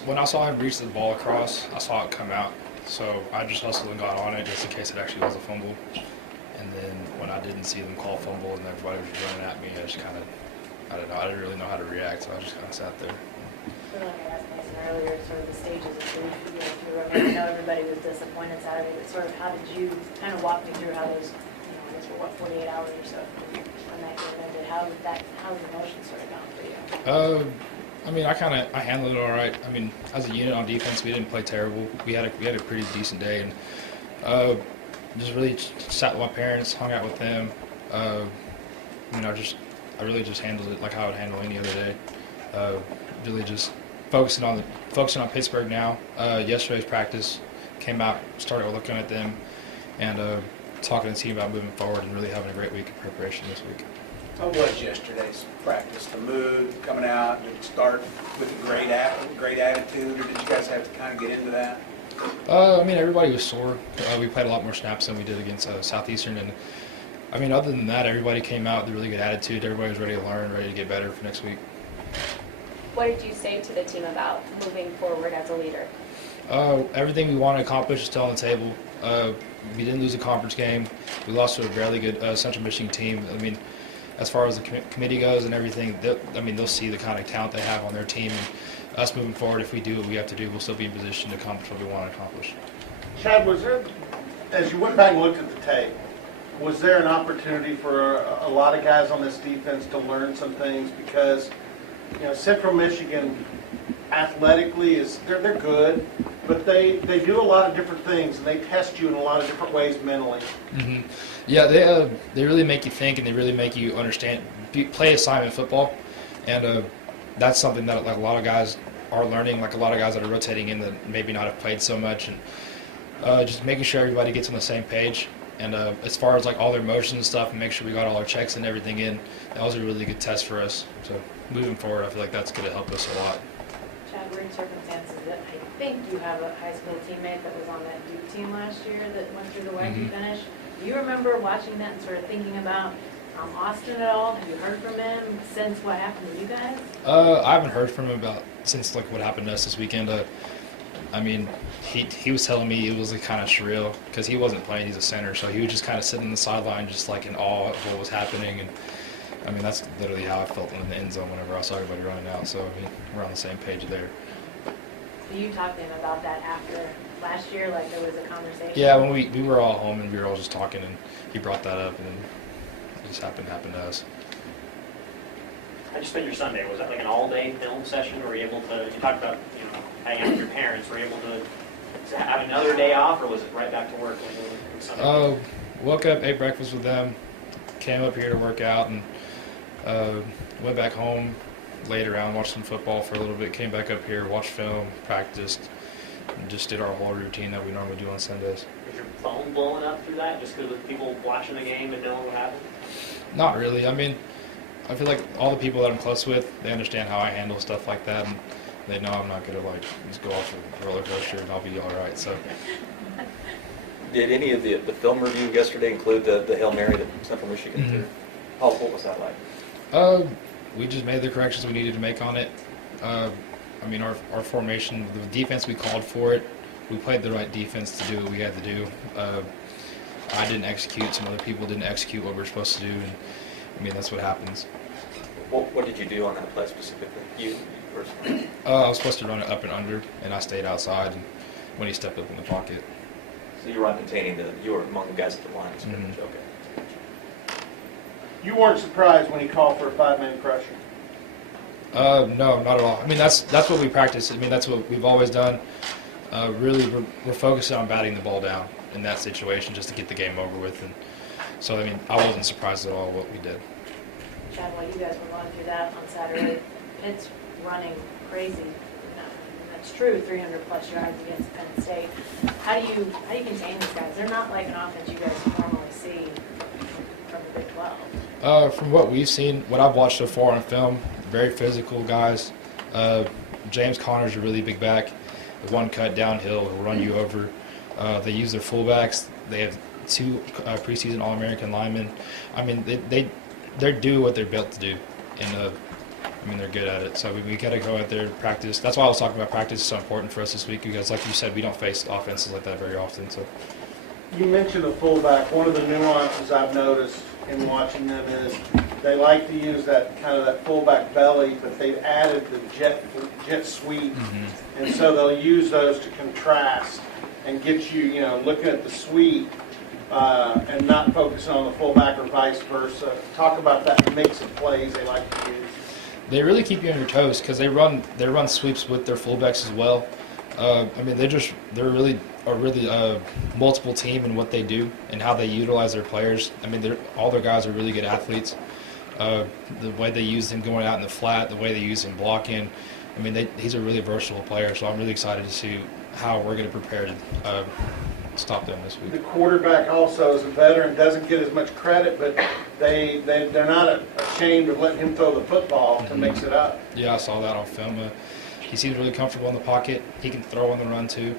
When I saw him reach the ball across, I saw it come out. So I just hustled and got on it just in case it actually was a fumble. And then when I didn't see them call fumble and everybody was running at me, I just kind of, I don't know, I didn't really know how to react, so I just kind of sat there. I feel like I asked Mason earlier, sort of the stages of grief, I know everybody was disappointed Saturday, but sort of how did you kind of walk me through how those, I guess for 48 hours or so when that game ended, how the emotions sort of gone for you? I handled it all right. I mean, as a unit on defense, we didn't play terrible. We had a pretty decent day, and just really sat with my parents, hung out with them. I really just handled it like I would handle any other day. Really just focusing on Pittsburgh now. Yesterday's practice, came out, started looking at them, and talking to the team about moving forward and really having a great week of preparation this week. How was yesterday's practice? The mood coming out, did it start with a great attitude, or did you guys have to kind of get into that? Everybody was sore. We played a lot more snaps than we did against Southeastern, and other than that, everybody came out with a really good attitude. Everybody was ready to learn, ready to get better for next week. What did you say to the team about moving forward as a leader? Everything we want to accomplish is still on the table. We didn't lose a conference game. We lost to a fairly good Central Michigan team. As far as the committee goes and everything, they'll see the kind of talent they have on their team. And us moving forward, if we do what we have to do, we'll still be in position to accomplish what we want to accomplish. Chad, was there, as you went back and looked at the tape, was there an opportunity for a lot of guys on this defense to learn some things? Because, Central Michigan athletically they're good, but they do a lot of different things, and they test you in a lot of different ways mentally. Mm-hmm. Yeah, they really make you think, and they really make you understand, play assignment football, and that's something that a lot of guys are learning, like a lot of guys that are rotating in that maybe not have played so much, and just making sure everybody gets on the same page. And as far as all their motions and stuff, and make sure we got all our checks and everything in, that was a really good test for us. So moving forward, I feel like that's going to help us a lot. Chad, we're in circumstances that I think you have a high school teammate that was on that Duke team last year that went through the Wacky finish. Do you remember watching that and sort of thinking about Austin at all? Have you heard from him since what happened to you guys? I haven't heard from him since what happened to us this weekend. He was telling me it was kind of surreal because he wasn't playing. He's a center, so he was just kind of sitting in the sideline, just in awe of what was happening. And that's literally how I felt in the end zone whenever I saw everybody running out. So we're on the same page there. So you talked to him about that after last year, like there was a conversation? Yeah, when we were all home and we were all just talking, and he brought that up, and it just happened to us. How'd you spend your Sunday? Was that like an all-day film session, or were you able to, you talked about, hanging out with your parents, were you able to have another day off, or was it right back to work when Sunday? Woke up, ate breakfast with them, came up here to work out, and went back home, laid around, watched some football for a little bit, came back up here, watched film, practiced, and just did our whole routine that we normally do on Sundays. Was your phone blowing up through that, just because of people watching the game and knowing what happened? Not really. I feel like all the people that I'm close with, they understand how I handle stuff like that, and they know I'm not going to just go off a roller coaster and I'll be all right. So. Did any of the film review yesterday include the Hail Mary that Central Michigan threw? What was that like? We just made the corrections we needed to make on it. Our formation, the defense, we called for it. We played the right defense to do what we had to do. I didn't execute. Some other people didn't execute what we were supposed to do. And that's what happens. What did you do on that play specifically? You personally? I was supposed to run it up and under, and I stayed outside and when he stepped up in the pocket. So you were containing you were among the guys at the line of scrimmage. Okay. You weren't surprised when he called for a 5-man pressure? No, not at all. That's what we practice. That's what we've always done. Really, we're focusing on batting the ball down in that situation just to get the game over with. And so, I wasn't surprised at all what we did. Chad, while you guys were going through that on Saturday, Pitt's running crazy. That's true, 300-plus yards against Penn State. How do you contain these guys? They're not like an offense you guys normally see from the Big 12. From what we've seen, what I've watched so far on film, very physical guys. James Connor's a really big back. The one cut downhill will run you over. They use their fullbacks. They have 2 preseason All-American linemen. They do what they're built to do. And I mean, they're good at it. So we got to go out there and practice. That's why I was talking about practice is so important for us this week because, like you said, we don't face offenses like that very often. So You mentioned a fullback. One of the nuances I've noticed in watching them is they like to use that kind of that fullback belly, but they've added the jet sweep, and so they'll use those to contrast and get you, looking at the sweep and not focusing on the fullback or vice versa. Talk about that mix of plays they like to use. they really keep you on your toes because they run sweeps with their fullbacks as well. I mean, they're really multiple team in what they do and how they utilize their players. I mean, all their guys are really good athletes. The way they use him going out in the flat, the way they use him blocking. I mean, he's a really versatile player, so I'm really excited to see how we're going to prepare to stop them this The week. quarterback also is a veteran, doesn't get as much credit, but they're not ashamed of letting him throw the football to mix it up. Yeah, I saw that on film. He seems really comfortable in the pocket. He can throw on the run too.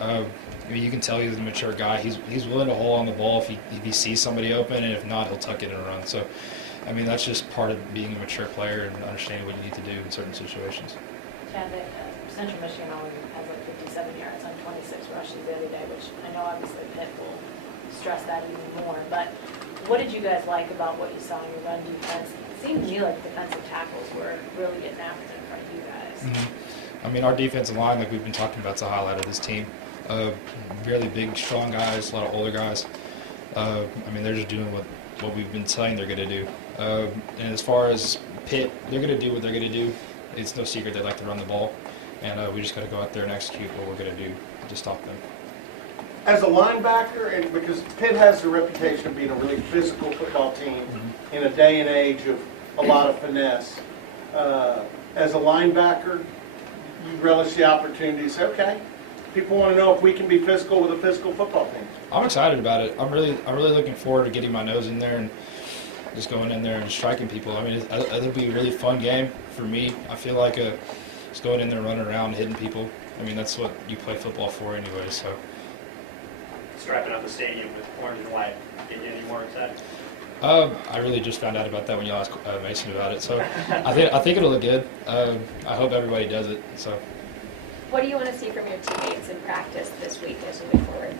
I mean, you can tell he's a mature guy. He's willing to hold on the ball if he sees somebody open, and if not, he'll tuck it and run. So, I mean, that's just part of being a mature player and understanding what you need to do in certain situations. Chad, Central Michigan only has like 57 yards on 26 rushes the other day, which I know obviously Pitt will stress that even more. But what did you guys like about what you saw in your run defense? It seemed to me like defensive tackles were really getting after it in front of you guys. I mean, our defensive line, like we've been talking about, is a highlight of this team. Really big, strong guys, a lot of older guys. I mean, they're just doing what we've been saying they're going to do. And as far as Pitt, they're going to do what they're going to do. It's no secret they like to run the ball. And we just got to go out there and execute what we're going to do to stop them. As a linebacker, and because Pitt has the reputation of being a really physical football team in a day and age of a lot of finesse, as a linebacker, you relish the opportunity to say, okay, people want to know if we can be physical with a physical football team. I'm excited about it. I'm really looking forward to getting my nose in there and just going in there and striking people. I mean, it'll be a really fun game for me. I feel like just going in there, running around, hitting people. I mean, that's what you play football for anyway. So. Strapping up the stadium with orange and white. Get you any more excited? I really just found out about that when you asked Mason about it. So I think it'll look good. I hope everybody does it. So What do you want to see from your teammates in practice this week as we move forward?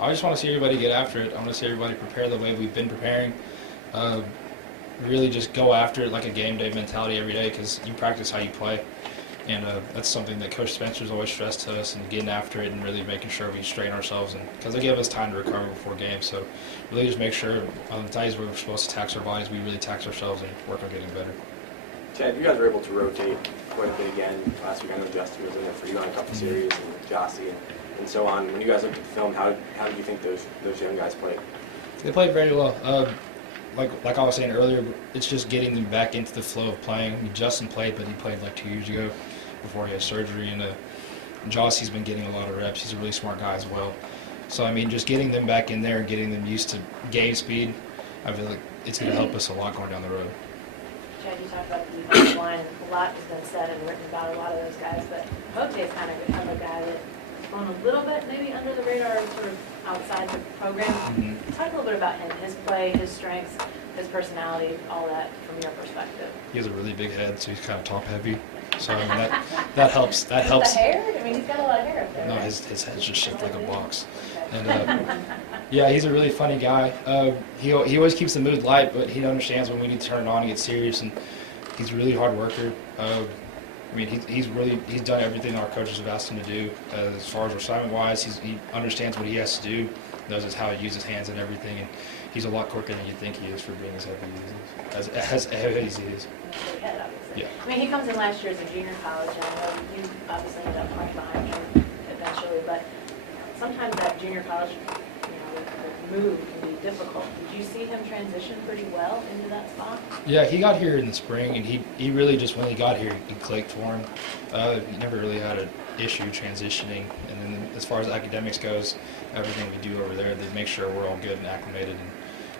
I just want to see everybody get after it. I want to see everybody prepare the way we've been preparing. Really just go after it like a game day mentality every day because you practice how you play. And that's something that Coach Spencer's always stressed to us, and getting after it and really making sure we strain ourselves, and because they give us time to recover before games. So really just make sure on the days where we're supposed to tax our bodies, we really tax ourselves and work on getting better. Chad, you guys were able to rotate quite a bit again last week. I know Justin was in there for you on a couple series, and Jossie and so on. When you guys looked at the film, how did you think those young guys played? They played very well. Like I was saying earlier, it's just getting them back into the flow of playing. I mean, Justin played, but he played like 2 years ago before he had surgery, and Jossie's been getting a lot of reps. He's a really smart guy as well. So, I mean, just getting them back in there and getting them used to game speed, I feel like it's going to help us a lot going down the road. Chad, you talked about the defensive line. A lot has been said and written about a lot of those guys, but Hote is kind of a guy that's gone a little bit maybe under the radar, sort of outside the program. Talk a little bit about him, his play, his strengths, his personality, all that from your perspective. He has a really big head, so he's kind of top heavy. So I mean, that helps. That helps. The hair? I mean, he's got a lot of hair up there. No, right? his head's just shaped like a box. Okay. And yeah, he's a really funny guy. He always keeps the mood light, but he understands when we need to turn it on and get serious. And he's a really hard worker. I mean, he's done everything our coaches have asked him to do. As far as assignment wise, he understands what he has to do, knows how to use his hands and everything. And he's a lot quicker than you think he is for being as heavy as he is. Big head, obviously. Yeah. I mean, he comes in last year as a junior college, and I know you obviously ended up playing behind him eventually, but sometimes that junior college, the move can be difficult. Did you see him transition pretty well into that spot? Yeah, he got here in the spring, and he really just, when he got here, it clicked for him. He never really had an issue transitioning. And then as far as academics goes, everything we do over there, they make sure we're all good and acclimated, and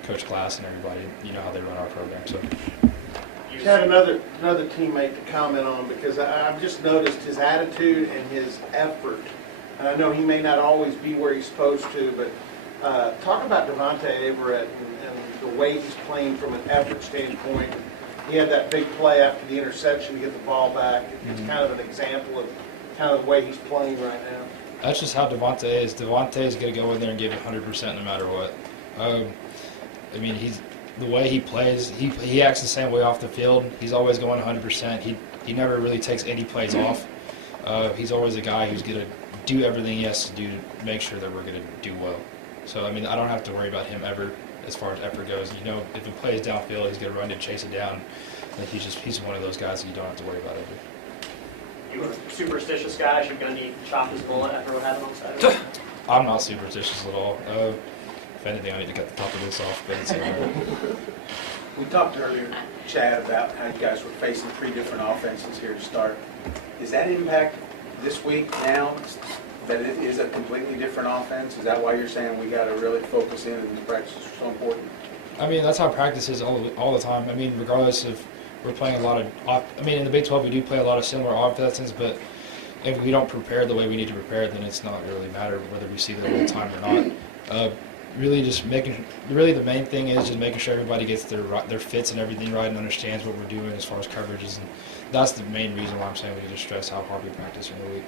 Coach Glass and everybody, how they run our program. So. Chad, another teammate to comment on, because I've just noticed his attitude and his effort. And I know he may not always be where he's supposed to, but talk about Devontae Everett and the way he's playing from an effort standpoint. he had that big play after the interception to get the ball back. It's kind of an example of kind of the way he's playing right now. That's just how Devontae is. Devontae is going to go in there and give 100% no matter what. I mean, the way he plays, he acts the same way off the field. He's always going 100%. He never really takes any plays off. He's always a guy who's going to do everything he has to do to make sure that we're going to do well. So, I mean, I don't have to worry about him ever as far as effort goes. You know, if the play is downfield, he's going to run to chase it down. Like he's one of those guys that you don't have to worry about ever. You a superstitious guy? Should Gundy chop his bullet after what happened on Saturday? I'm not superstitious at all. If anything, I need to cut the top of this off. But it's, We talked earlier, Chad, about how you guys were facing 3 different offenses here to start. Does that impact this week now, that it is a completely different offense? Is that why you're saying we got to really focus in and the practices are so important? I mean, that's how practice is all the time. I mean, regardless of we're playing a lot of. I mean, in the Big 12, we do play a lot of similar offenses, but if we don't prepare the way we need to prepare, then it's not really matter whether we see them all the time or not. Really, the main thing is just making sure everybody gets their fits and everything right and understands what we're doing as far as coverages, and that's the main reason why I'm saying we need to stress how hard we practice in the week.